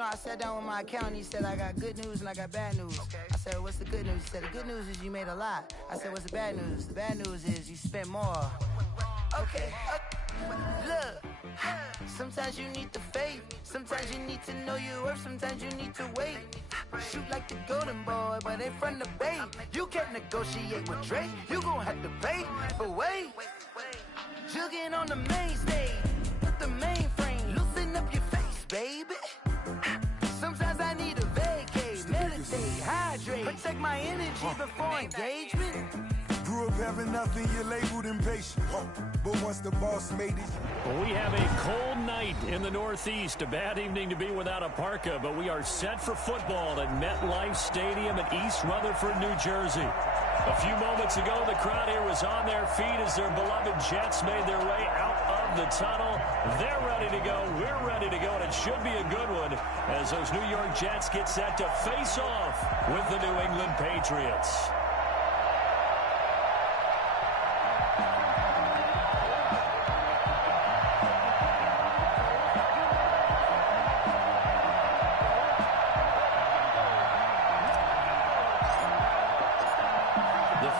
know, I sat down with my accountant. He said, I got good news and I got bad news. Okay. I said, what's the good news? He said, the good news is you made a lot. I said, what's the bad news? The bad news is you spent more. Okay. Look, sometimes you need the faith. Sometimes you need to know your worth. Sometimes you need to wait. Shoot like the golden boy, but in front of Bay. You can't negotiate with Drake. You gon' have to pay. But wait, jugging on the main stage. Put the mainframe, loosen up your face, baby. Sometimes I need a vacate, meditate, hydrate, protect my energy before engagement. Grew up having nothing, you're labeled impatient. But once the boss made it. Well, we have a cold night in the Northeast. A bad evening to be without a parka, but we are set for football at MetLife Stadium in East Rutherford, New Jersey. A few moments ago, the crowd here was on their feet as their beloved Jets made their way out of the tunnel. They're ready to go. We're ready to go, and it should be a good one as those New York Jets get set to face off with the New England Patriots.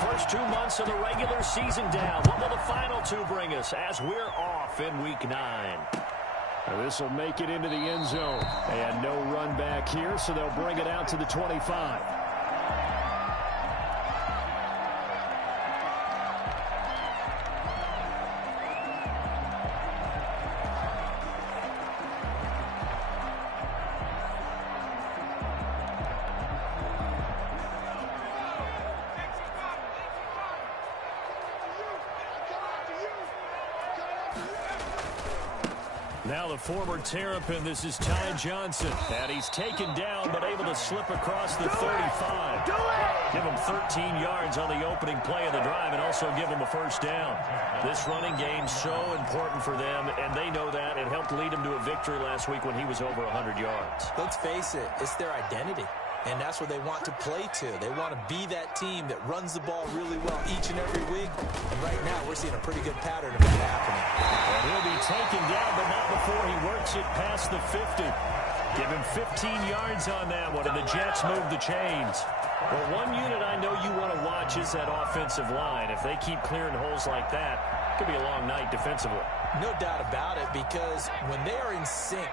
First 2 months of the regular season down. What will the final two bring us as we're off in Week 9? This will make it into the end zone. And no run back here, so they'll bring it out to the 25. Now the former Terrapin, this is Ty Johnson. And he's taken down, but able to slip across the 35. Give him 13 yards on the opening play of the drive and also give him a first down. This running game so important for them, and they know that. It helped lead him to a victory last week when he was over 100 yards. Let's face it, it's their identity. And that's what they want to play to. They want to be that team that runs the ball really well each and every week. And right now, we're seeing a pretty good pattern of that happening. And he'll be taken down, but not before he works it past the 50. Give him 15 yards on that one, and the Jets move the chains. Well, one unit I know you want to watch is that offensive line. If they keep clearing holes like that, it could be a long night defensively. No doubt about it, because when they are in sync,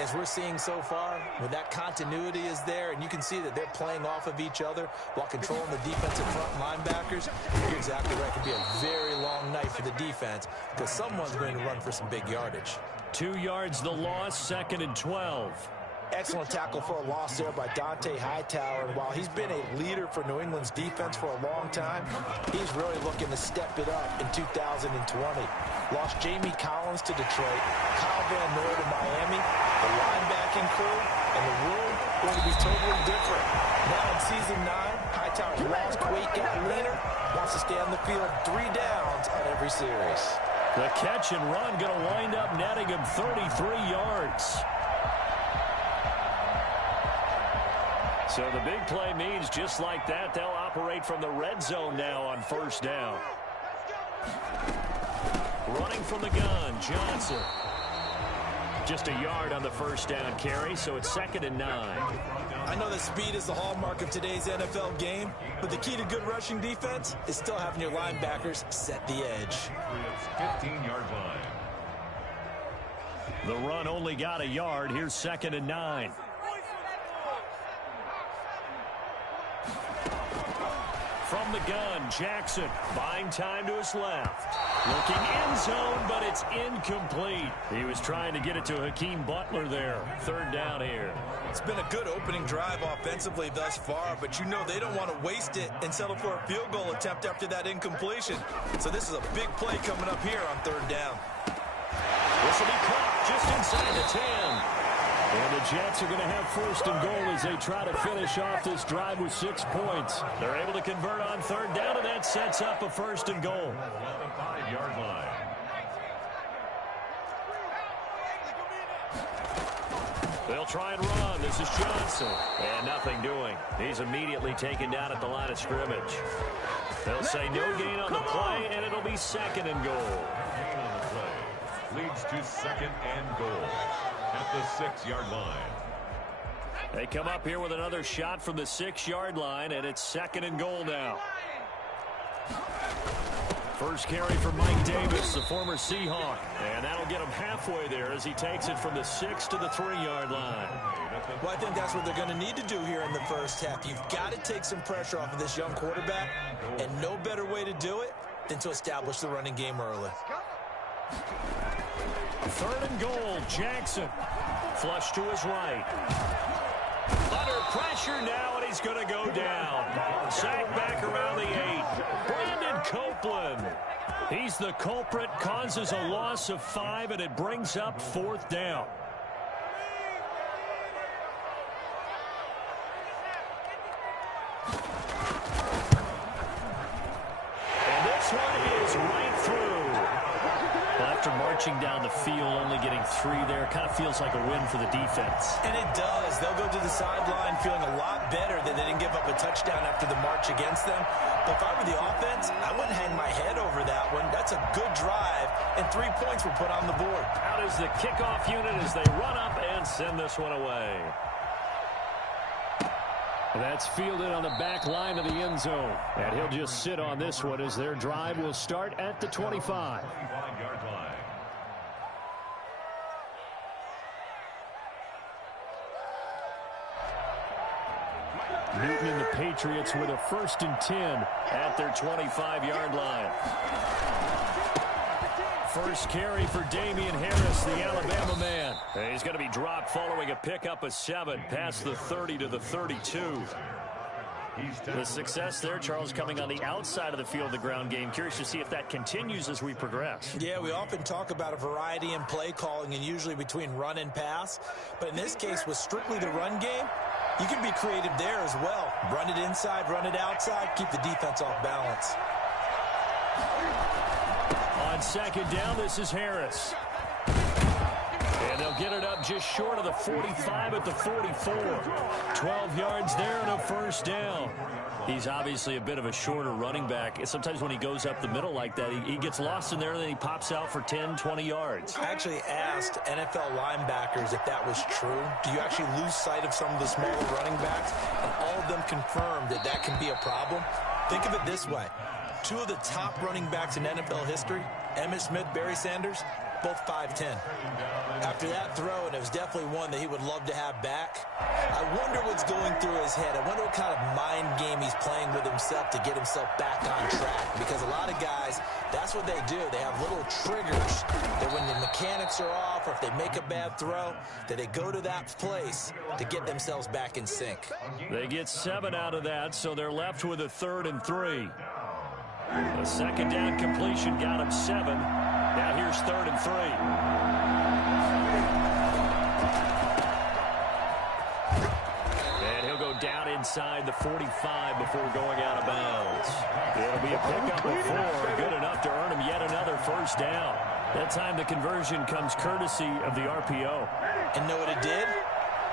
as we're seeing so far, when that continuity is there, and you can see that they're playing off of each other while controlling the defensive front linebackers, you're exactly right. It could be a very long night for the defense because someone's going to run for some big yardage. 2 yards the loss, 2nd and 12. Excellent tackle for a loss there by Dante Hightower. And while he's been a leader for New England's defense for a long time, he's really looking to step it up in 2020. Lost Jamie Collins to Detroit, Kyle Van Noy to Miami. The linebacking crew and the room going to be totally different. Now in Season 9, Hightower's lost weight, got leaner, wants to stay on the field 3 downs on every series. The catch and run going to wind up netting him 33 yards. So the big play means just like that, they'll operate from the red zone now on first down. Running from the gun, Johnson. Just a yard on the first down carry, so it's 2nd and 9. I know that speed is the hallmark of today's NFL game, but the key to good rushing defense is still having your linebackers set the edge. 15-yard line. The run only got a yard. Here's 2nd and 9. From the gun, Jackson buying time to his left. Looking end zone, but it's incomplete. He was trying to get it to Hakeem Butler there. 3rd down here. It's been a good opening drive offensively thus far, but you know they don't want to waste it and settle for a field goal attempt after that incompletion. So this is a big play coming up here on 3rd down. This will be caught just inside the 10. And the Jets are going to have 1st and goal as they try to finish off this drive with 6 points. They're able to convert on 3rd down, and that sets up a 1st and goal. On the 5-yard line. They'll try and run. This is Johnson. And nothing doing. He's immediately taken down at the line of scrimmage. They'll say no gain on the play, and it'll be 2nd and goal. Gain on the play leads to 2nd and goal at the 6-yard line. They come up here with another shot from the 6-yard line, and it's 2nd and goal now. First carry for Mike Davis, the former Seahawk. And that'll get him halfway there as he takes it from the 6 to the 3-yard line. Well, I think that's what they're going to need to do here in the first half. You've got to take some pressure off of this young quarterback, and no better way to do it than to establish the running game early. 3rd and goal, Jackson. Flush to his right. Under pressure now, and he's going to go down. Sacked back around the 8. Brandon Copeland. He's the culprit, causes a loss of 5, and it brings up 4th down. And this one is right through. Well, after marching down the field, only getting 3 there, kind of feels like a win for the defense. And it does. They'll go to the sideline feeling a lot better that they didn't give up a touchdown after the march against them. But if I were the offense, I wouldn't hang my head over that one. That's a good drive, and 3 points were put on the board. Out is the kickoff unit as they run up and send this one away. That's fielded on the back line of the end zone. And he'll just sit on this one as their drive will start at the 25. Newton and the Patriots with a 1st and 10 at their 25-yard line. First carry for Damian Harris, the Alabama man. He's going to be dropped following a pickup of 7 past the 30 to the 32. The success there, Charles, coming on the outside of the field, the ground game. Curious to see if that continues as we progress. Yeah, we often talk about a variety in play calling and usually between run and pass. But in this case, with strictly the run game, you can be creative there as well. Run it inside, run it outside, keep the defense off balance. On 2nd down, this is Harris. And they'll get it up just short of the 45 at the 44. 12 yards there and a 1st down. He's obviously a bit of a shorter running back. Sometimes when he goes up the middle like that, he gets lost in there and then he pops out for 10, 20 yards. I actually asked NFL linebackers if that was true. Do you actually lose sight of some of the smaller running backs? And all of them confirmed that that can be a problem. Think of it this way. 2 of the top running backs in NFL history, Emmitt Smith, Barry Sanders, both 5'10". After that throw, and it was definitely one that he would love to have back, I wonder what's going through his head. I wonder what kind of mind game he's playing with himself to get himself back on track. Because a lot of guys, that's what they do. They have little triggers that when the mechanics are off or if they make a bad throw, that they go to that place to get themselves back in sync. They get 7 out of that, so they're left with a 3rd and 3. The 2nd down completion got him 7. Now here's 3rd and 3. And he'll go down inside the 45 before going out of bounds. It'll be a pickup of 4. Good enough to earn him yet another 1st down. That time the conversion comes courtesy of the RPO. And know what it did?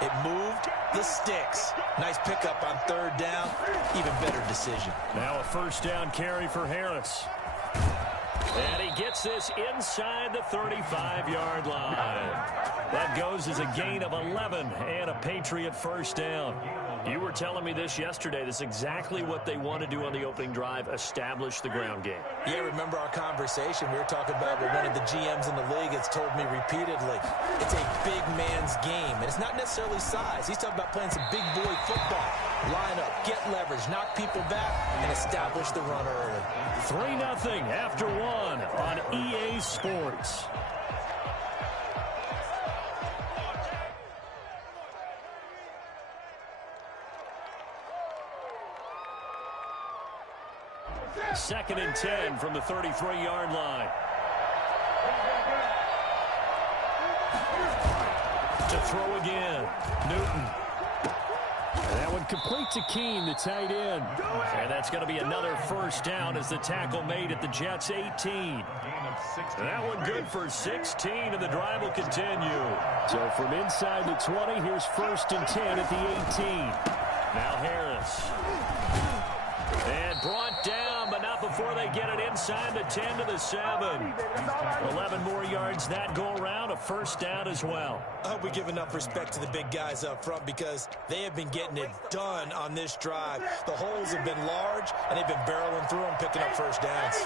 It moved the sticks. Nice pickup on 3rd down. Even better decision. Now a 1st down carry for Harris. And he gets this inside the 35-yard line. That goes as a gain of 11 and a Patriot 1st down. You were telling me this yesterday. This is exactly what they want to do on the opening drive, establish the ground game. Yeah, remember our conversation. We were talking about what one of the GMs in the league has told me repeatedly. It's a big man's game, and it's not necessarily size. He's talking about playing some big boy football. Line up, get leverage, knock people back, and establish the run early. 3-0 after 1 on EA Sports. Second and 10 from the 33-yard line. To throw again, Newton. And that one complete to Keene, the tight end. And that's going to be another 1st down as the tackle made at the Jets' 18. That one good for 16, and the drive will continue. So from inside the 20, here's 1st and 10 at the 18. Now Harris. And brought down, but not before they get it inside the 10 to the 7. 11 more yards that go around, a first down as well. I hope we give enough respect to the big guys up front because they have been getting it done on this drive. The holes have been large, and they've been barreling through them, picking up first downs.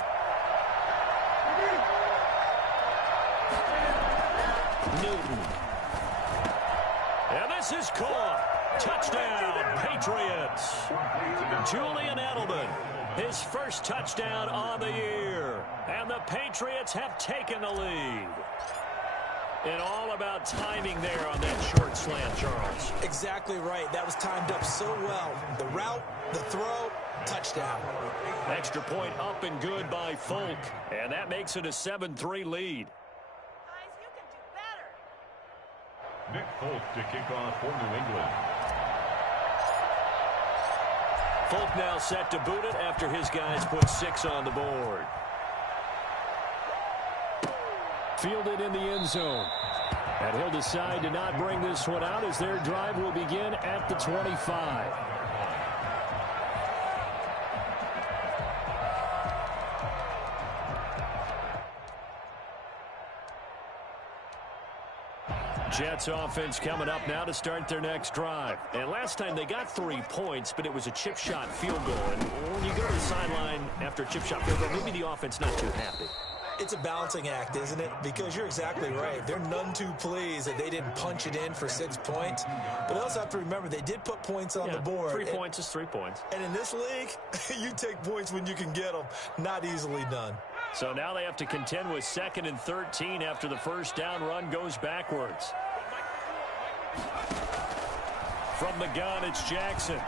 Newton. And this is caught. Touchdown, Patriots. Julian Edelman, his first touchdown on the year. And the Patriots have taken the lead. And all about timing there on that short slant, Charles. Exactly right. That was timed up so well. The route, the throw, touchdown. Extra point up and good by Folk. And that makes it a 7-3 lead. Nick Folk to kick off for New England. Folk now set to boot it after his guys put 6 on the board. Fielded in the end zone. And he'll decide to not bring this one out as their drive will begin at the 25. Jets offense coming up now to start their next drive. And last time they got 3 points, but it was a chip shot field goal. And when you go to the sideline after a chip shot field goal, maybe the offense not too happy. It's a balancing act, isn't it? Because you're exactly right. They're none too pleased that they didn't punch it in for 6 points. But they also have to remember they did put points on the board. 3 points is 3 points. And in this league, you take points when you can get them. Not easily done. So now they have to contend with 2nd and 13 after the first down run goes backwards. From the gun, it's Jackson.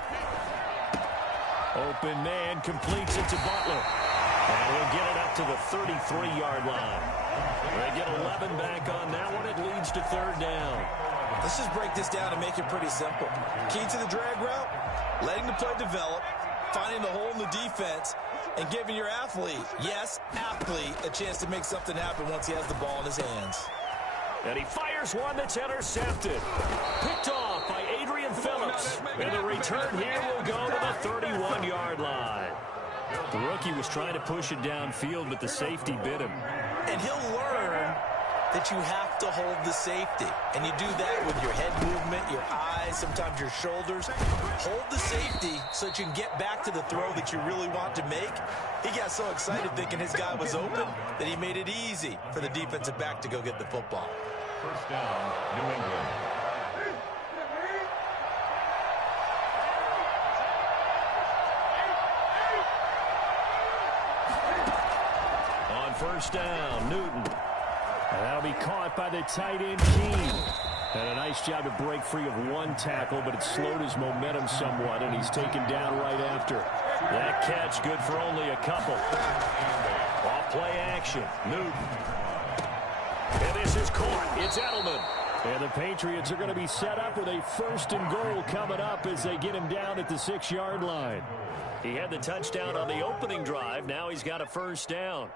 Open man completes it to Butler. And we'll get it up to the 33-yard line. They get 11 back on that one. It leads to 3rd down. Let's just break this down and make it pretty simple. Key to the drag route, letting the play develop, finding the hole in the defense, and giving your athlete, yes, athlete, a chance to make something happen once he has the ball in his hands. And he fires one that's intercepted. Picked off by Adrian Phillips. And the return here will go to the 31-yard line. The rookie was trying to push it downfield, but the safety bit him. And he'll learn that you have to hold the safety. And you do that with your head movement, your eyes, sometimes your shoulders. Hold the safety so that you can get back to the throw that you really want to make. He got so excited thinking his guy was open that he made it easy for the defensive back to go get the football. First down, New England. On first down, Newton. And that'll be caught by the tight end, Keene. And a nice job to break free of one tackle, but it slowed his momentum somewhat, and he's taken down right after. That catch good for only a couple. Off play action, Newton. And this is caught. It's Edelman. And the Patriots are going to be set up with a 1st and goal coming up as they get him down at the 6-yard line. He had the touchdown on the opening drive. Now he's got a first down.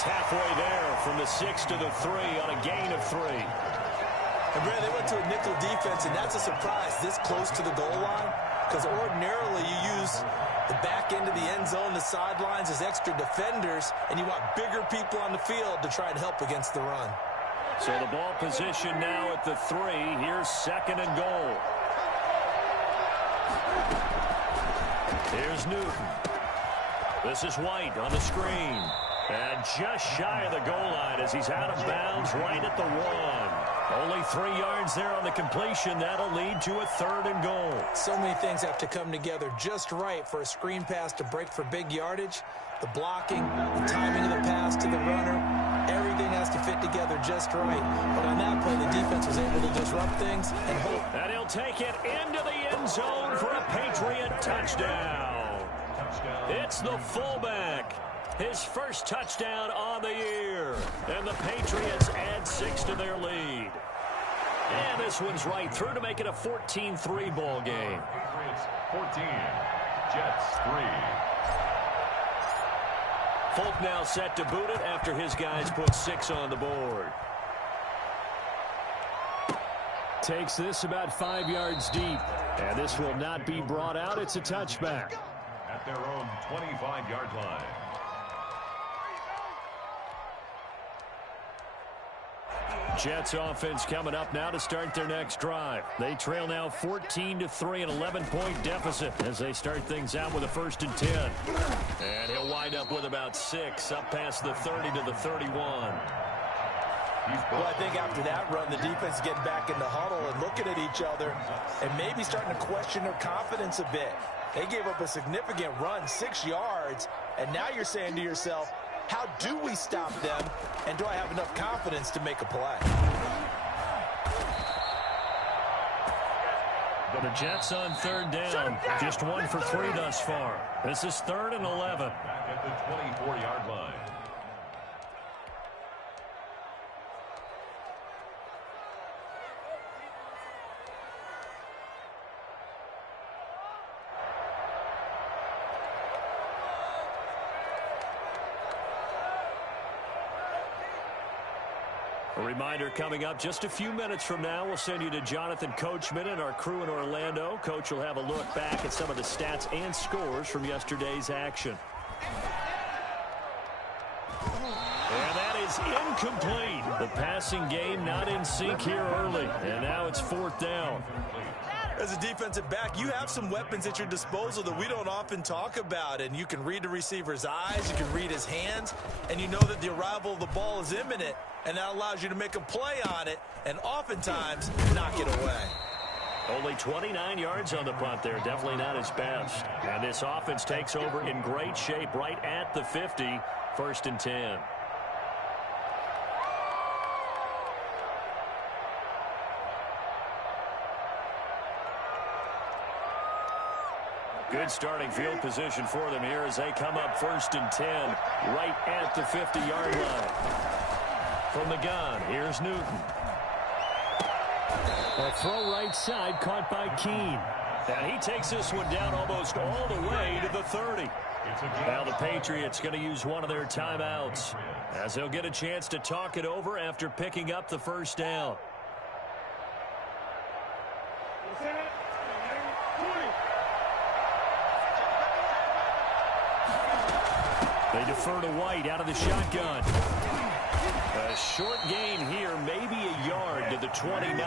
Halfway there from the 6 to the 3 on a gain of 3. And Brad, they went to a nickel defense, and that's a surprise this close to the goal line, because ordinarily you use the back end of the end zone, the sidelines as extra defenders, and you want bigger people on the field to try and help against the run. So the ball position now at the 3. Here's 2nd and goal. Here's Newton. This is White on the screen. And just shy of the goal line as he's out of bounds right at the 1. Only 3 yards there on the completion. That'll lead to a 3rd and goal. So many things have to come together just right for a screen pass to break for big yardage. The blocking, the timing of the pass to the runner, everything has to fit together just right. But on that play, the defense was able to disrupt things and hope. And he'll take it into the end zone for a Patriot touchdown. It's the fullback. His first touchdown on the year. And the Patriots add 6 to their lead. And this one's right through to make it a 14-3 ball game. Patriots 14, Jets 3. Folk now set to boot it after his guys put 6 on the board. Takes this about 5 yards deep. And this will not be brought out. It's a touchback. At their own 25-yard line. Jets offense coming up now to start their next drive. They trail now 14-3, an 11-point deficit as they start things out with a 1st and 10. And he'll wind up with about 6 up past the 30 to the 31. Well, I think after that run, the defense is getting back in the huddle and looking at each other and maybe starting to question their confidence a bit. They gave up a significant run, 6 yards, and now you're saying to yourself, how do we stop them, and do I have enough confidence to make a play? The Jets on 3rd down, just 1 for 3 thus far. This is 3rd and 11. Back at the 24-yard line. A reminder coming up just a few minutes from now, we'll send you to Jonathan Coachman and our crew in Orlando. Coach will have a look back at some of the stats and scores from yesterday's action. And that is incomplete. The passing game not in sync here early. And now it's 4th down. As a defensive back, you have some weapons at your disposal that we don't often talk about, and you can read the receiver's eyes, you can read his hands, and you know that the arrival of the ball is imminent, and that allows you to make a play on it and oftentimes knock it away. Only 29 yards on the punt there. Definitely not his best. And this offense takes over in great shape right at the 50. 1st and 10. Good starting field position for them here as they come up 1st and 10 right at the 50-yard line. From the gun, here's Newton. A throw right side caught by Keene. And he takes this one down almost all the way to the 30. Now the Patriots going to use one of their timeouts as they'll get a chance to talk it over after picking up the 1st down. They defer to White out of the shotgun. A short gain here, maybe a yard to the 29.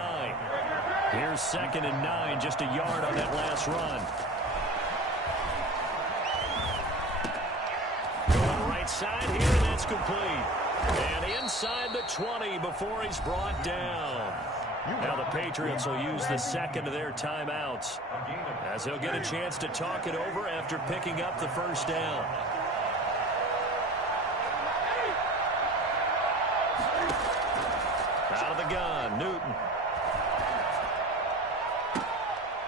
Here's 2nd and 9, just a yard on that last run. Going right side here, and that's complete. And inside the 20 before he's brought down. Now the Patriots will use the 2nd of their timeouts as they'll get a chance to talk it over after picking up the 1st down. Out of the gun, Newton.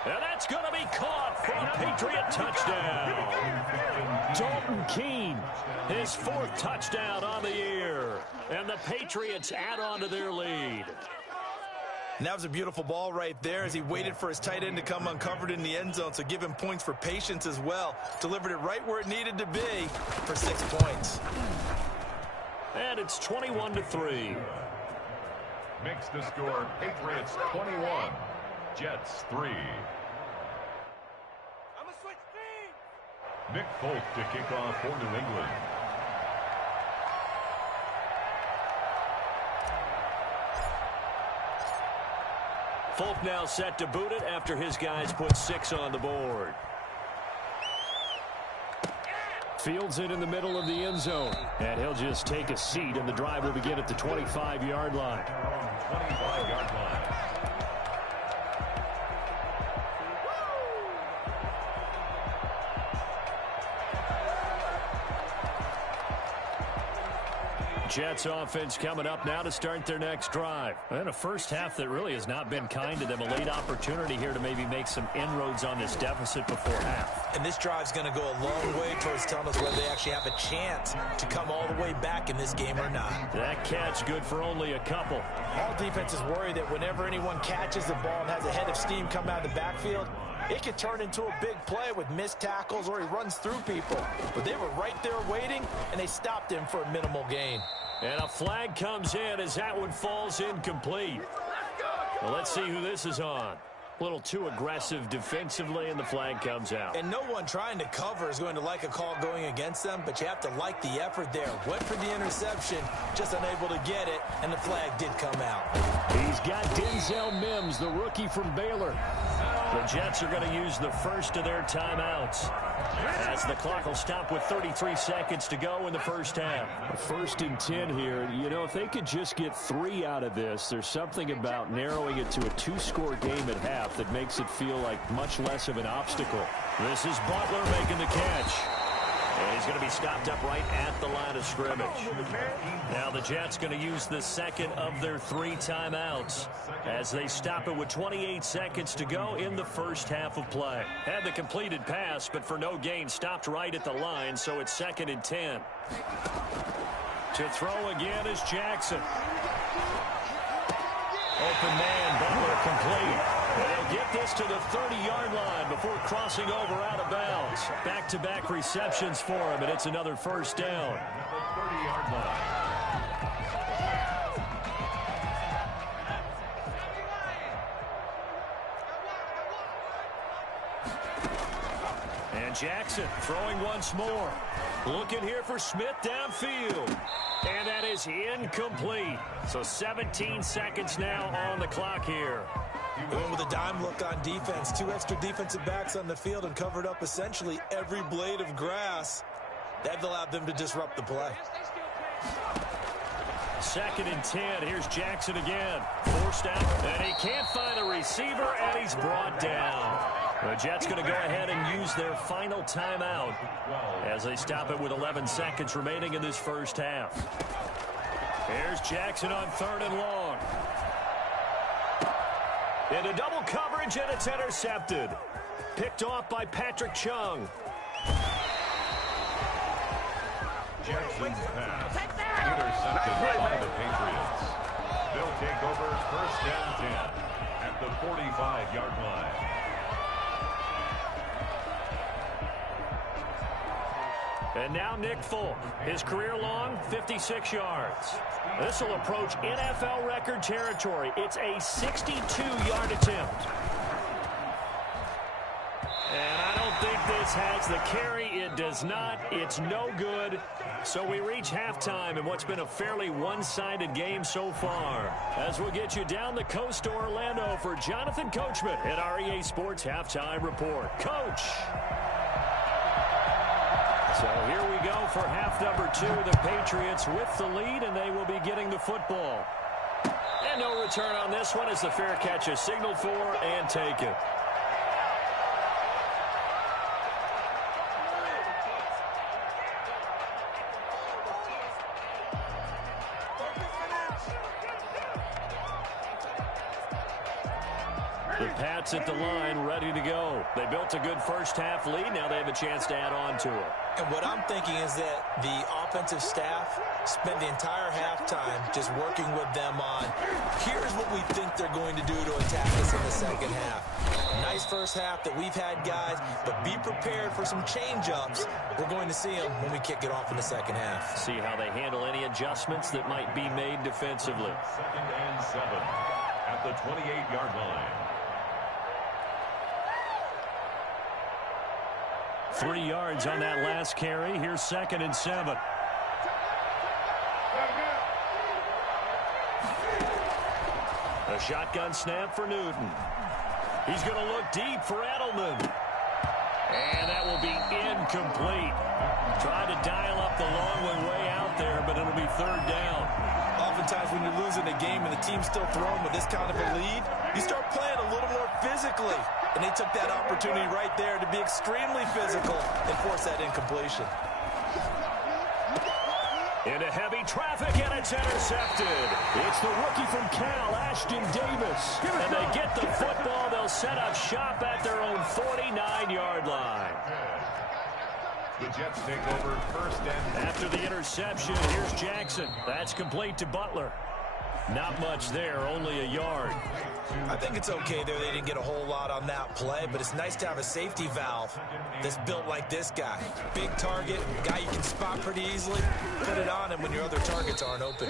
And that's going to be caught for a Patriot touchdown. Dalton Keene, his 4th touchdown on the year. And the Patriots add on to their lead. And that was a beautiful ball right there as he waited for his tight end to come uncovered in the end zone, so give him points for patience as well. Delivered it right where it needed to be for 6 points. And it's 21-3. Makes the score Patriots 21, Jets 3. Nick Folk to kick off for New England. Folk now set to boot it after his guys put 6 on the board. Fields it in the middle of the end zone. And he'll just take a seat, and the drive will begin at the 25-yard line. 25-yard line. Jets offense coming up now to start their next drive. And a first half that really has not been kind to them. A late opportunity here to maybe make some inroads on this deficit before half. And this drive's going to go a long way towards telling us whether they actually have a chance to come all the way back in this game or not. That catch good for only a couple. All defenses worry that whenever anyone catches the ball and has a head of steam come out of the backfield, it could turn into a big play with missed tackles or he runs through people. But they were right there waiting, and they stopped him for a minimal gain. And a flag comes in as that one falls incomplete. Well, let's see who this is on. A little too aggressive defensively, and the flag comes out. And no one trying to cover is going to like a call going against them, but you have to like the effort there. Went for the interception, just unable to get it, and the flag did come out. He's got Denzel Mims, the rookie from Baylor. The Jets are going to use the first of their timeouts, as the clock will stop with 33 seconds to go in the first half. 1st and 10 here. You know, if they could just get 3 out of this, there's something about narrowing it to a 2-score game at half that makes it feel like much less of an obstacle. This is Butler making the catch. And he's going to be stopped up right at the line of scrimmage. Now the Jets going to use the second of their 3 timeouts as they stop it with 28 seconds to go in the first half of play. Had the completed pass, but for no gain, stopped right at the line, so it's 2nd and 10. To throw again is Jackson. Open man, Butler complete. And he'll get this to the 30-yard line before crossing over out of bounds. Back-to-back receptions for him, and it's another first down. At the 30-yard line. And Jackson throwing once more. Looking here for Smith downfield. And that is incomplete. So 17 seconds now on the clock here. Going with a dime look on defense. 2 extra defensive backs on the field and covered up essentially every blade of grass. That allowed them to disrupt the play. 2nd and 10. Here's Jackson again. Forced out. And he can't find a receiver, and he's brought down. The Jets going to go ahead and use their final timeout as they stop it with 11 seconds remaining in this first half. Here's Jackson on 3rd and long. Into double coverage, and it's intercepted. Picked off by Patrick Chung. Jackson's pass intercepted by the Patriots. They'll take over 1st and 10 at the 45-yard line. And now Nick Folk, his career long, 56 yards. This will approach NFL record territory. It's a 62-yard attempt. And I don't think this has the carry. It does not. It's no good. So we reach halftime in what's been a fairly one-sided game so far. As we'll get you down the coast to Orlando for Jonathan Coachman at our EA Sports Halftime Report. Coach! So here we go for half number 2. The Patriots with the lead, and they will be getting the football. And no return on this one as the fair catch is signaled for and taken. The Pats at the line, ready to go. They built a good first half lead. Now they have a chance to add on to it. And what I'm thinking is that the offensive staff spent the entire halftime just working with them on, here's what we think they're going to do to attack us in the second half. Nice first half that we've had, guys, but be prepared for some change-ups. We're going to see them when we kick it off in the second half. See how they handle any adjustments that might be made defensively. 2nd and 7 at the 28-yard line. 3 yards on that last carry. Here's 2nd and 7. A shotgun snap for Newton. He's going to look deep for Edelman. And that will be incomplete. Tried to dial up the long way out there, but it'll be 3rd down. Oftentimes when you're losing a game and the team's still throwing with this kind of a lead, you start playing a little more physically. And they took that opportunity right there to be extremely physical and force that incompletion. Into heavy traffic, and it's intercepted. It's the rookie from Cal, Ashton Davis. And they get the football. They'll set up shop at their own 49-yard line. The Jets take over first and... After the interception, here's Jackson. That's complete to Butler. Not much there, only a yard. I think it's okay there. They didn't get a whole lot on that play, but it's nice to have a safety valve that's built like this guy. Big target, guy you can spot pretty easily. Put it on him when your other targets aren't open.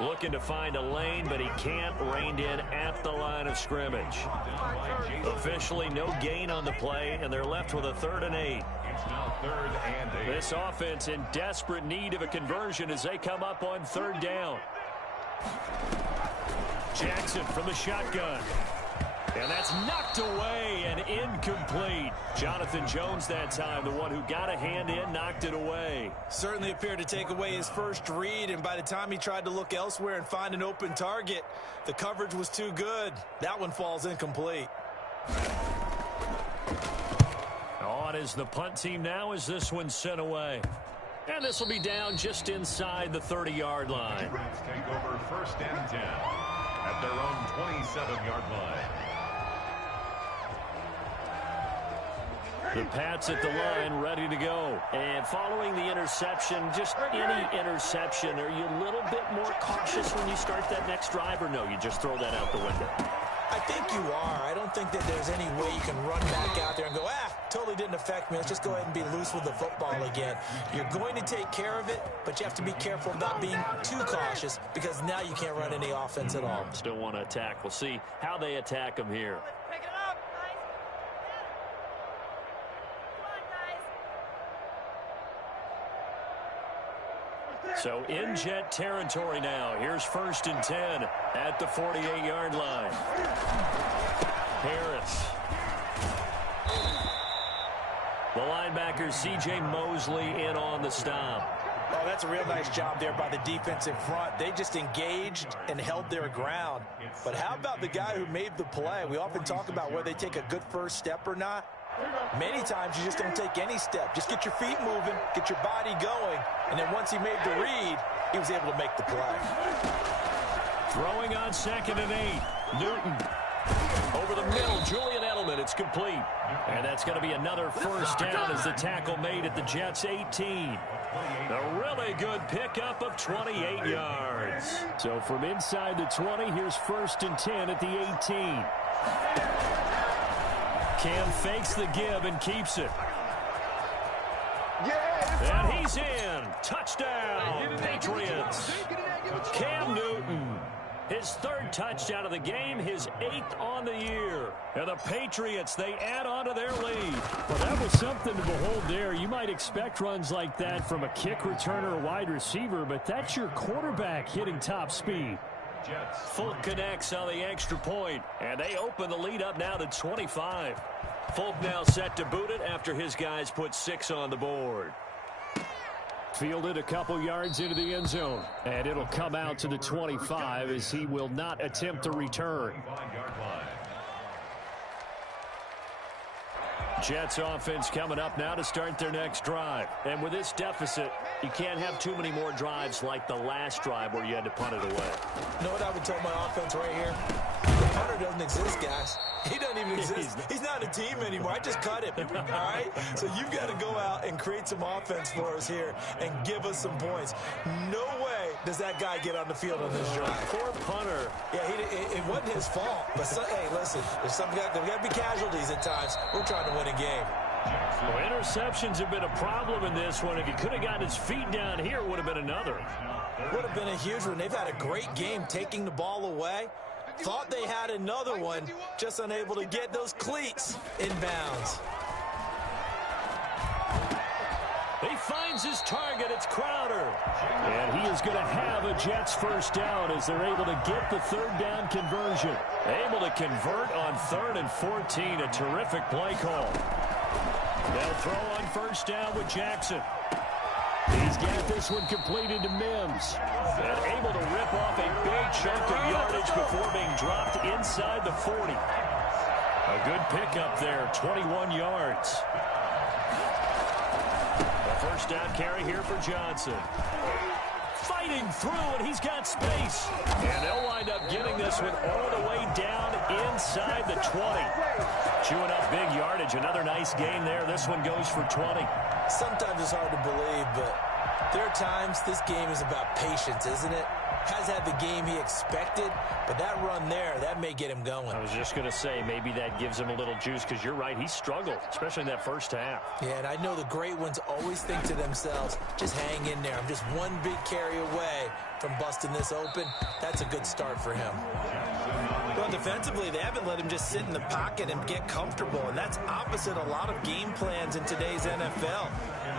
Looking to find a lane, but he can't. Reined in at the line of scrimmage. Officially no gain on the play, and they're left with a 3rd and 8. It's now 3rd and 8. This offense in desperate need of a conversion as they come up on 3rd down. Jackson from the shotgun. And that's knocked away and incomplete. Jonathan Jones that time, the one who got a hand in, knocked it away. Certainly appeared to take away his first read, and by the time he tried to look elsewhere and find an open target, the coverage was too good. That one falls incomplete. On is the punt team now as this one's sent away. And this will be down just inside the 30-yard line. Patriots take over first and 10 at their own 27-yard line. The Pats at the line, ready to go. And following the interception, just any interception, are you a little bit more cautious when you start that next drive, or no, you just throw that out the window? I think you are. I don't think that there's any way you can run back out there and go, totally didn't affect me. Let's just go ahead and be loose with the football again. You're going to take care of it, but you have to be careful about being too cautious because now you can't run any offense at all. Still want to attack. We'll see how they attack them here. Pick it up, guys. Come on, guys. So in Jet territory now. Here's 1st and 10 at the 48-yard line. Harris. The linebacker, C.J. Mosley, in on the stop. Oh, that's a real nice job there by the defense in front. They just engaged and held their ground. But how about the guy who made the play? We often talk about whether they take a good first step or not. Many times you just don't take any step. Just get your feet moving, get your body going, and then once he made the read, he was able to make the play. Throwing on 2nd and 8. Newton. Over the middle, Julian Edelman. It's complete. And that's going to be another first down as the tackle made at the Jets' 18. A really good pickup of 28 yards. So from inside the 20, here's 1st and 10 at the 18. Cam fakes the give and keeps it. And he's in. Touchdown, Patriots. Cam Newton. His 3rd touchdown of the game, his 8th on the year. And the Patriots, they add on to their lead. Well, that was something to behold there. You might expect runs like that from a kick returner or wide receiver, but that's your quarterback hitting top speed. Fulk connects on the extra point, and they open the lead up now to 25. Fulk now set to boot it after his guys put 6 on the board. Fielded a couple yards into the end zone, and it'll come out to the 25 as he will not attempt to return. Jets offense coming up now to start their next drive. And with this deficit, you can't have too many more drives like the last drive where you had to punt it away. You know what I would tell my offense right here? The punter doesn't exist, guys. He doesn't even exist. He's not a team anymore. I just cut him, all right? So you've got to go out and create some offense for us here and give us some points. No way does that guy get on the field on this drive. Poor punter. Yeah, it wasn't his fault. But, hey, listen, there's got to be casualties at times. We're trying to win a game. Well, interceptions have been a problem in this one. If he could have gotten his feet down here, it would have been another. Would have been a huge one. They've had a great game taking the ball away. Thought they had another one, just unable to get those cleats inbounds. He finds his target. It's Crowder. And he is going to have a Jets first down as they're able to get the 3rd down conversion. Able to convert on 3rd and 14. A terrific play call. They'll throw on 1st down with Jackson. He's got this one completed to Mims. And able to rip off a big chunk of yardage before being dropped inside the 40. A good pickup there, 21 yards. A first down carry here for Johnson. fighting through, and he's got space. And they'll wind up getting this one all the way down inside the 20. Chewing up big yardage. Another nice gain there. This one goes for 20. Sometimes it's hard to believe, but there are times this game is about patience, isn't it? Has had the game he expected, but that run there, that may get him going. I was just going to say, maybe that gives him a little juice, because you're right, he struggled, especially in that first half. Yeah, and I know the great ones always think to themselves, just hang in there. I'm just one big carry away from busting this open. That's a good start for him. Well, defensively, they haven't let him just sit in the pocket and get comfortable, and that's opposite a lot of game plans in today's NFL.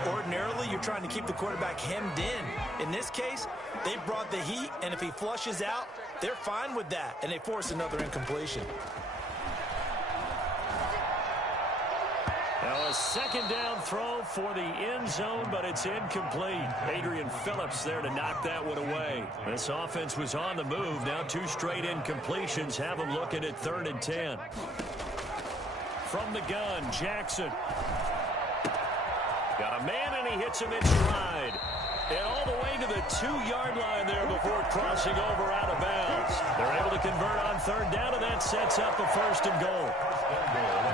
Ordinarily, you're trying to keep the quarterback hemmed in. In this case, they brought the heat, and if he flushes out, they're fine with that, and they force another incompletion. Now a second down throw for the end zone, but it's incomplete. Adrian Phillips there to knock that one away. This offense was on the move. Now 2 straight incompletions have them looking at 3rd and 10. From the gun, Jackson. Got a man, and he hits him in stride. And all the way to the 2-yard line there before crossing over out of bounds. They're able to convert on 3rd down, and that sets up a 1st and goal.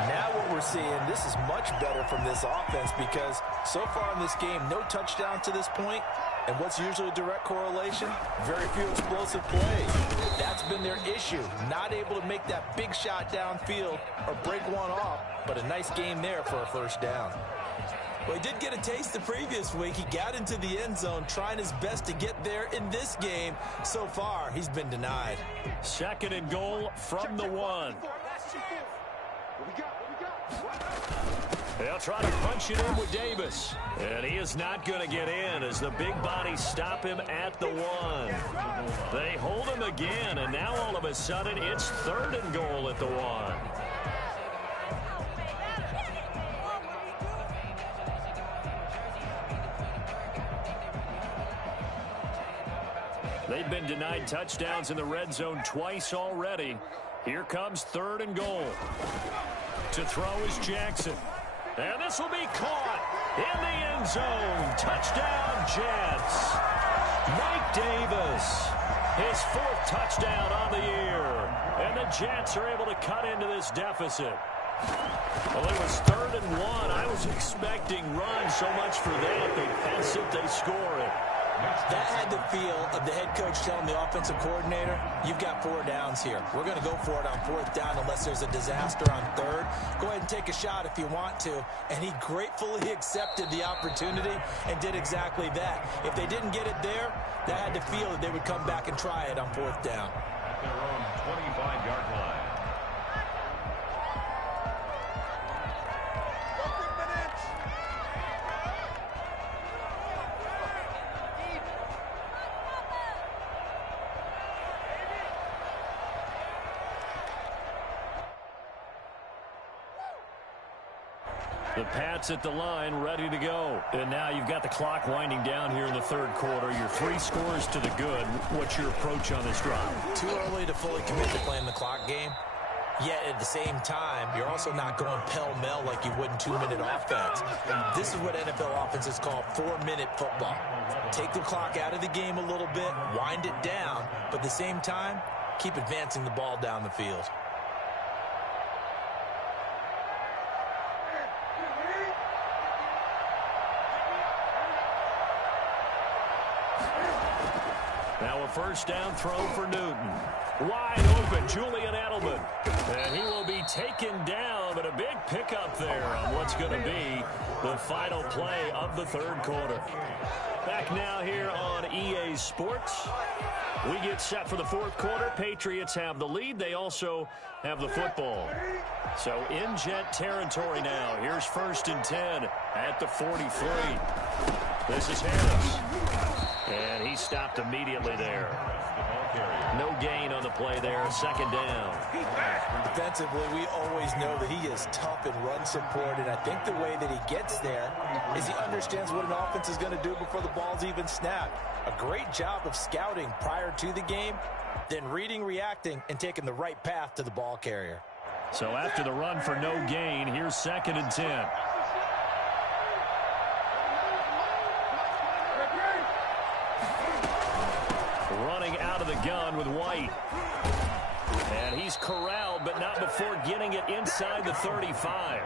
Now what we're seeing, this is much better from this offense, because so far in this game, no touchdown to this point. And what's usually a direct correlation? Very few explosive plays. That's been their issue. Not able to make that big shot downfield or break one off, but a nice game there for a 1st down. Well, he did get a taste the previous week. He got into the end zone, trying his best to get there in this game. So far, he's been denied. 2nd and goal from the 1. They'll try to punch it in with Davis. And he is not going to get in as the big bodies stop him at the 1. They hold him again, and now all of a sudden it's 3rd and goal at the 1. They've been denied touchdowns in the red zone twice already. Here comes 3rd and goal. To throw is Jackson. And this will be caught in the end zone. Touchdown, Jets. Mike Davis, his 4th touchdown on the year. And the Jets are able to cut into this deficit. Well, it was 3rd and 1. I was expecting run so much for that. They pass it, they score it. That had the feel of the head coach telling the offensive coordinator, you've got 4 downs here. We're going to go for it on 4th down unless there's a disaster on 3rd. Go ahead and take a shot if you want to. And he gratefully accepted the opportunity and did exactly that. If they didn't get it there, that had the feel that they would come back and try it on 4th down. At their own 25-yard line. The Pats at the line, ready to go. And now you've got the clock winding down here in the 3rd quarter. Your 3 scores to the good. What's your approach on this drive? Too early to fully commit to playing the clock game. Yet at the same time, you're also not going pell-mell like you would in 2-minute offense. This is what NFL offenses call 4-minute football. Take the clock out of the game a little bit, wind it down, but at the same time, keep advancing the ball down the field. Now a 1st down throw for Newton. Wide open, Julian Edelman. And he will be taken down, but a big pickup there on what's going to be the final play of the 3rd quarter. Back now here on EA Sports. We get set for the 4th quarter. Patriots have the lead. They also have the football. So in Jet territory now. Here's 1st and 10 at the 43. This is Harris. And he stopped immediately there. No gain on the play there. 2nd down. Defensively, we always know that he is tough and run support, and I think the way that he gets there is he understands what an offense is going to do before the ball's even snapped. A great job of scouting prior to the game, then reading, reacting, and taking the right path to the ball carrier. So after the run for no gain, here's 2nd and 10. out of the gun with White. And he's corralled, but not before getting it inside the 35.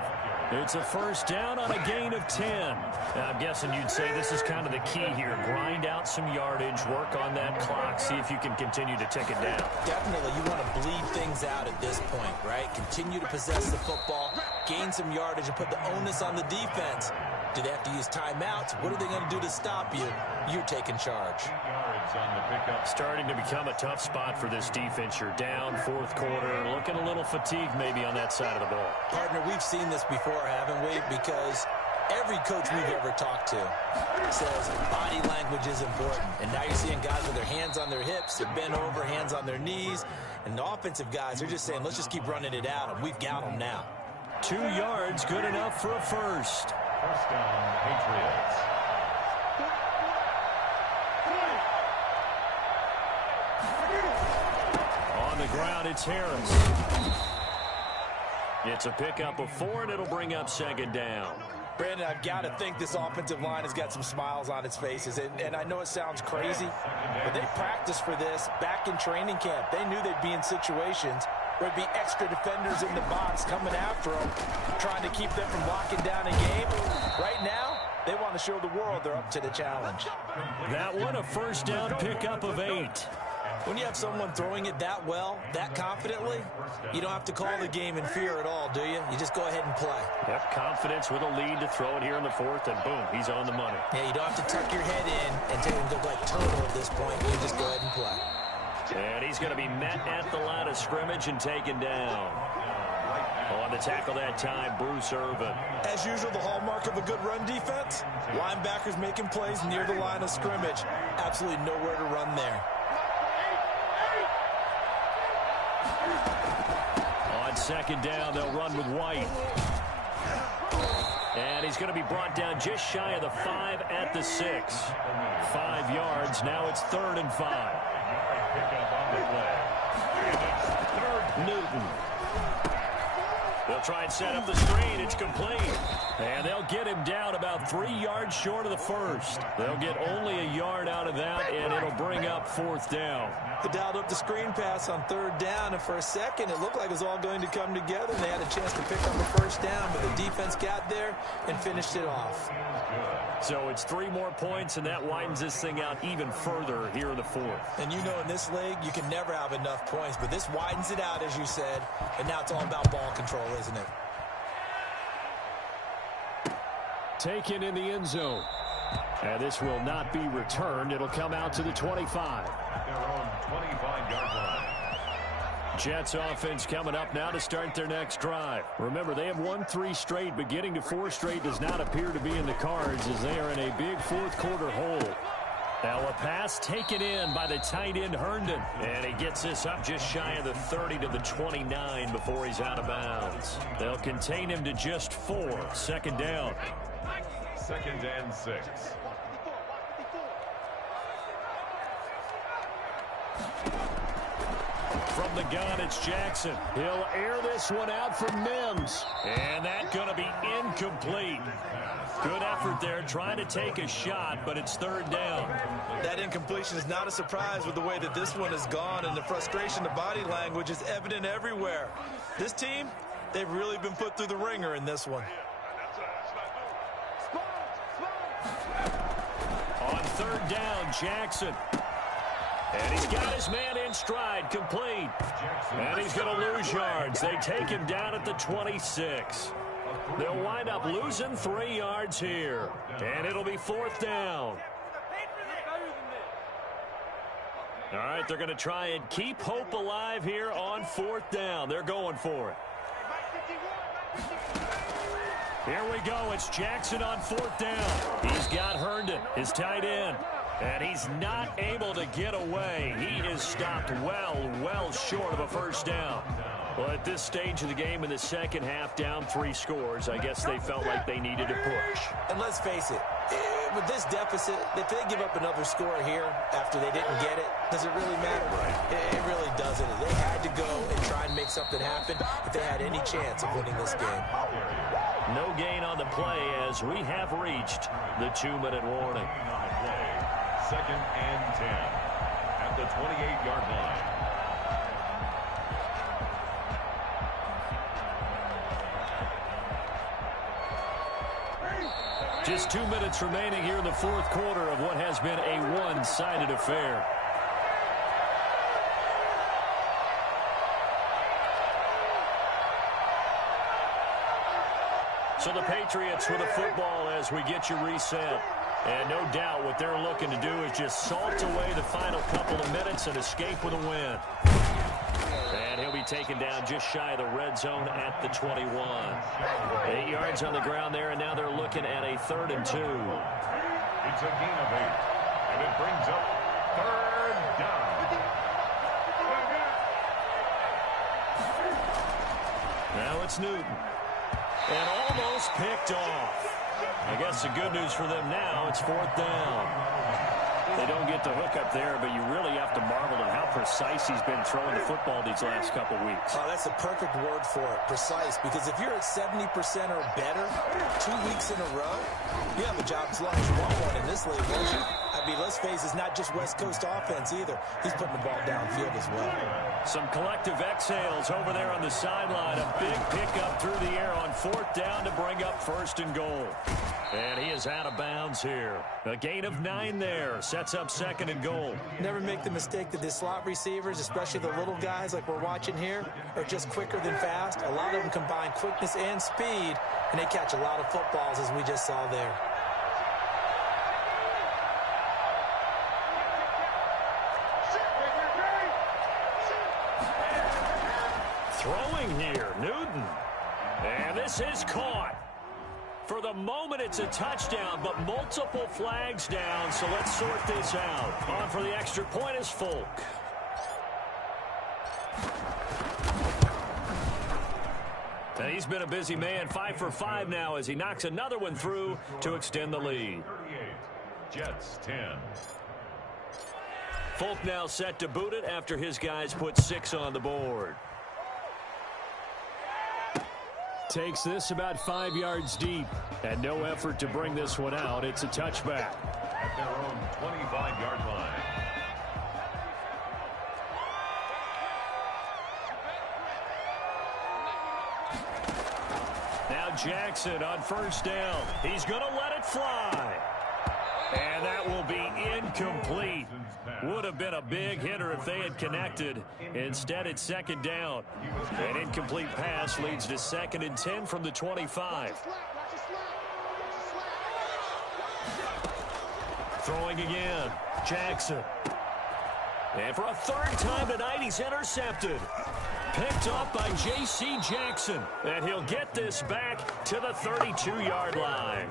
It's a first down on a gain of 10. Now, I'm guessing you'd say this is kind of the key here. Grind out some yardage, work on that clock, see if you can continue to tick it down. Definitely, you want to bleed things out at this point, right? Continue to possess the football, gain some yardage, and put the onus on the defense. Do they have to use timeouts? What are they going to do to stop you? You're taking charge. Starting to become a tough spot for this defense. You're down fourth quarter, looking a little fatigued maybe on that side of the ball. Partner, we've seen this before, haven't we? Because every coach we've ever talked to says body language is important. And now you're seeing guys with their hands on their hips, they're bent over, hands on their knees. And the offensive guys, they're just saying, let's just keep running it out, and we've got them now. 2 yards, good enough for a first. First down, Patriots. On the ground, it's Harris. It's a pickup of 4, and it'll bring up second down. Brandon, I've got to think this offensive line has got some smiles on its faces. And I know it sounds crazy, but they practiced for this back in training camp. They knew they'd be in situations where there'd be extra defenders in the box coming after them, trying to keep them from locking down a game. Right now, they want to show the world they're up to the challenge. That one, a first down pickup of 8. When you have someone throwing it that well, that confidently, you don't have to call the game in fear at all, do you? You just go ahead and play. Yep, confidence with a lead to throw it here in the fourth, and boom, he's on the money. Yeah, you don't have to tuck your head in and take him to like turtle at this point. You just go ahead and play. And he's going to be met at the line of scrimmage and taken down. On the tackle that time, Bruce Irvin. As usual, the hallmark of a good run defense, linebackers making plays near the line of scrimmage. Absolutely nowhere to run there. On second down, they'll run with White. And he's going to be brought down just shy of the 5 at the 6. 5 yards. Now it's 3rd and 5. Newton. They'll try and set up the screen. It's complete. And they'll get him down about 3 yards short of the first. They'll get only a yard out of that, and it'll bring up 4th down. They dialed up the screen pass on 3rd down, and for a second, it looked like it was all going to come together, and they had a chance to pick up a first down, but the defense got there and finished it off. So it's 3 more points, and that widens this thing out even further here in the 4th. And you know in this league, you can never have enough points, but this widens it out, as you said, and now it's all about ball control, isn't it? Taken in the end zone. And this will not be returned. It'll come out to the 25. Their own 25-yard line. Jets offense coming up now to start their next drive. Remember, they have won 3 straight, but getting to 4 straight does not appear to be in the cards as they are in a big fourth quarter hole. Now a pass taken in by the tight end Herndon. And he gets this up just shy of the 30 to the 29 before he's out of bounds. They'll contain him to just 4. Second down. 2nd and 6. From the gun, it's Jackson. He'll air this one out for Mims. And that's going to be incomplete. Good effort there, trying to take a shot, but it's 3rd down. That incompletion is not a surprise with the way that this one has gone, and the frustration, the body language is evident everywhere. This team, they've really been put through the ringer in this one. On 3rd down, Jackson. And he's got his man in stride, complete. And he's going to lose yards. They take him down at the 26. They'll wind up losing 3 yards here. And it'll be 4th down. All right, they're going to try and keep hope alive here on 4th down. They're going for it. Here we go. It's Jackson on 4th down. He's got Herndon, his tight end. And he's not able to get away. He is stopped well short of a first down. Well, at this stage of the game in the second half, down 3 scores, I guess they felt like they needed to push. And let's face it, with this deficit, if they give up another score here after they didn't get it, does it really matter? Right. It really doesn't. They had to go and try and make something happen if they had any chance of winning this game. No gain on the play as we have reached the 2-minute warning. 2nd and 10 at the 28-yard line. Just 2 minutes remaining here in the fourth quarter of what has been a one-sided affair. So the Patriots with the football as we get you reset. And no doubt what they're looking to do is just salt away the final couple of minutes and escape with a win. And he'll be taken down just shy of the red zone at the 21. 8 yards on the ground there, and now they're looking at a 3rd and 2. It's a gain of 8, and it brings up 3rd down. Now it's Newton. And almost picked off. I guess the good news for them now, it's 4th down. They don't get the hook up there, but you really have to marvel at how precise he's been throwing the football these last couple weeks. Oh, that's a perfect word for it, precise, because if you're at 70% or better 2 weeks in a row, you have a job as long as you want one in this league, won't you? I mean, let's face it, it's not just West Coast offense either. He's putting the ball downfield as well. Some collective exhales over there on the sideline. A big pickup through the air on 4th down to bring up 1st and goal. And he is out of bounds here. A gain of 9 there. Sets up 2nd and goal. Never make the mistake that the slot receivers, especially the little guys like we're watching here, are just quicker than fast. A lot of them combine quickness and speed, and they catch a lot of footballs as we just saw there. Throwing here, Newton. And this is caught. For the moment, it's a touchdown, but multiple flags down, so let's sort this out. On for the extra point is Folk. And he's been a busy man, 5 for 5 now as he knocks another one through to extend the lead. 38, Jets 10. Folk now set to boot it after his guys put 6 on the board. Takes this about 5 yards deep, and no effort to bring this one out. It's a touchback. At their own 25-yard line. Now Jackson on 1st down. He's going to let it fly. And that will be incomplete. Would have been a big hitter if they had connected. Instead, it's 2nd down. An incomplete pass leads to 2nd and 10 from the 25. Throwing again. Jackson. And for a 3rd time tonight, he's intercepted. Picked off by J.C. Jackson. And he'll get this back to the 32-yard line.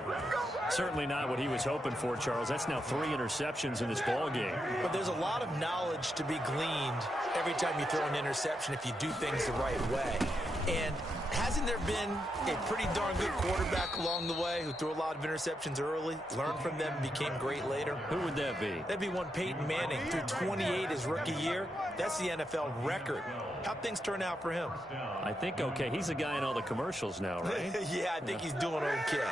Certainly not what he was hoping for, Charles. That's now 3 interceptions in this ball game. But there's a lot of knowledge to be gleaned every time you throw an interception if you do things the right way. And hasn't there been a pretty darn good quarterback along the way who threw a lot of interceptions early, learned from them, and became great later? Who would that be? That'd be one Peyton Manning. Threw 28 his rookie year. That's the NFL record. How'd things turn out for him? I think okay. He's the guy in all the commercials now, right? Yeah, I think he's doing okay.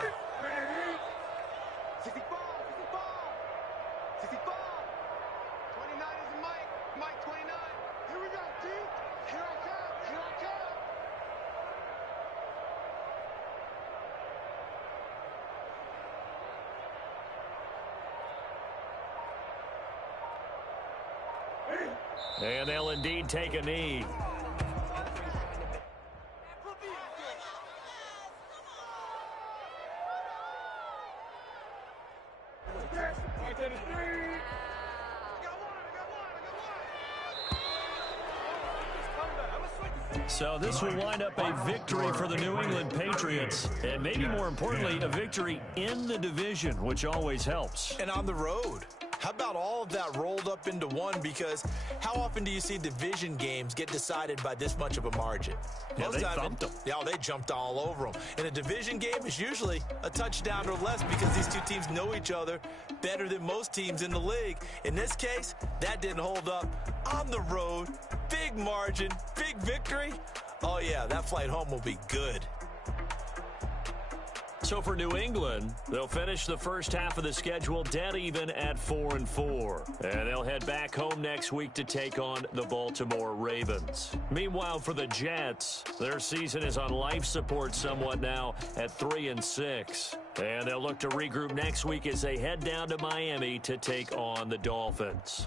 And they'll indeed take a knee. So this will wind up a victory for the New England Patriots, and maybe more importantly, a victory in the division, which always helps. And on the road. How about all of that rolled up into one? Because how often do you see division games get decided by this much of a margin? Yeah, they thumped them. Yeah, they jumped all over them. And a division game is usually a touchdown or less because these two teams know each other better than most teams in the league. In this case, that didn't hold up. On the road, big margin, big victory. Oh, yeah, that flight home will be good. So for New England, they'll finish the first half of the schedule dead even at 4-4. And they'll head back home next week to take on the Baltimore Ravens. Meanwhile, for the Jets, their season is on life support somewhat now at 3-6. And they'll look to regroup next week as they head down to Miami to take on the Dolphins.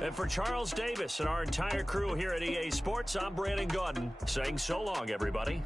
And for Charles Davis and our entire crew here at EA Sports, I'm Brandon Gaudin saying so long, everybody.